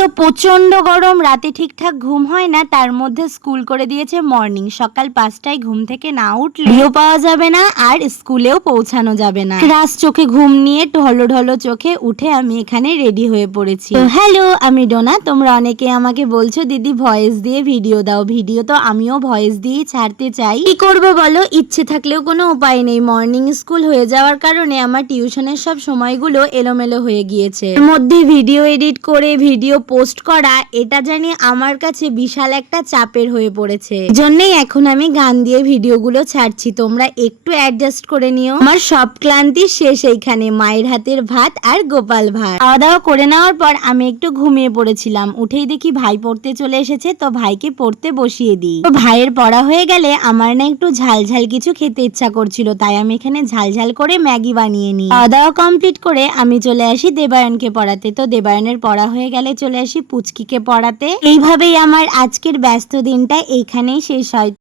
তো প্রচন্ড গরম, রাতে ঠিকঠাক ঘুম হয় না, তার মধ্যে স্কুল করে দিয়েছে মর্নিং। সকাল 5টায় ঘুম থেকে না উঠলেও পাওয়া যাবে না আর স্কুলেও পৌঁছানো যাবে না। রাত চোখে ঘুম নিয়ে ঢলো ঢলো চোখে উঠে আমি এখানে রেডি হয়ে পড়েছি। হ্যালো, আমি ডোনা। তোমরা অনেকে আমাকে বলছো দিদি ভয়েস দিয়ে ভিডিও দাও। ভিডিও তো আমিও ভয়েস দিয়েই ছাড়তে চাই, কি করবো বলো, ইচ্ছে থাকলেও কোনো উপায় নেই। মর্নিং স্কুল হয়ে যাওয়ার কারণে আমার টিউশনের সব সময়গুলো এলোমেলো হয়ে গিয়েছে। এর মধ্যে ভিডিও এডিট করে ভিডিও পোস্ট করা, এটা জানি আমার কাছে বিশাল একটা চাপের হয়ে পড়েছে। জন্যই এখন আমি গান দিয়ে ভিডিওগুলো ছাড়ছি, তোমরা একটু অ্যাডজাস্ট করে নিও। আমার সব ক্লান্তি শেষ এইখানে, মায়ের হাতের ভাত আর গোপাল ভাত খাওয়া দাওয়া করে নেওয়ার পর আমি একটু ঘুমিয়ে পড়েছিলাম। উঠেই দেখি ভাই পড়তে চলে এসেছে, তো ভাইকে পড়তে বসিয়ে দিই। তো ভাইয়ের পড়া হয়ে গেলে আমার না একটু ঝাল ঝাল কিছু খেতে ইচ্ছা করছিল, তাই আমি এখানে ঝাল ঝাল করে ম্যাগি বানিয়ে নিই। খাওয়া দাওয়া কমপ্লিট করে আমি চলে আসি দেবায়নকে পড়াতে। তো দেবায়নের পড়া হয়ে গেলে চলে আসি পুচকিকে পড়াতে। এইভাবেই আমার আজকের ব্যস্ত দিনটা এইখানেই শেষ হয়।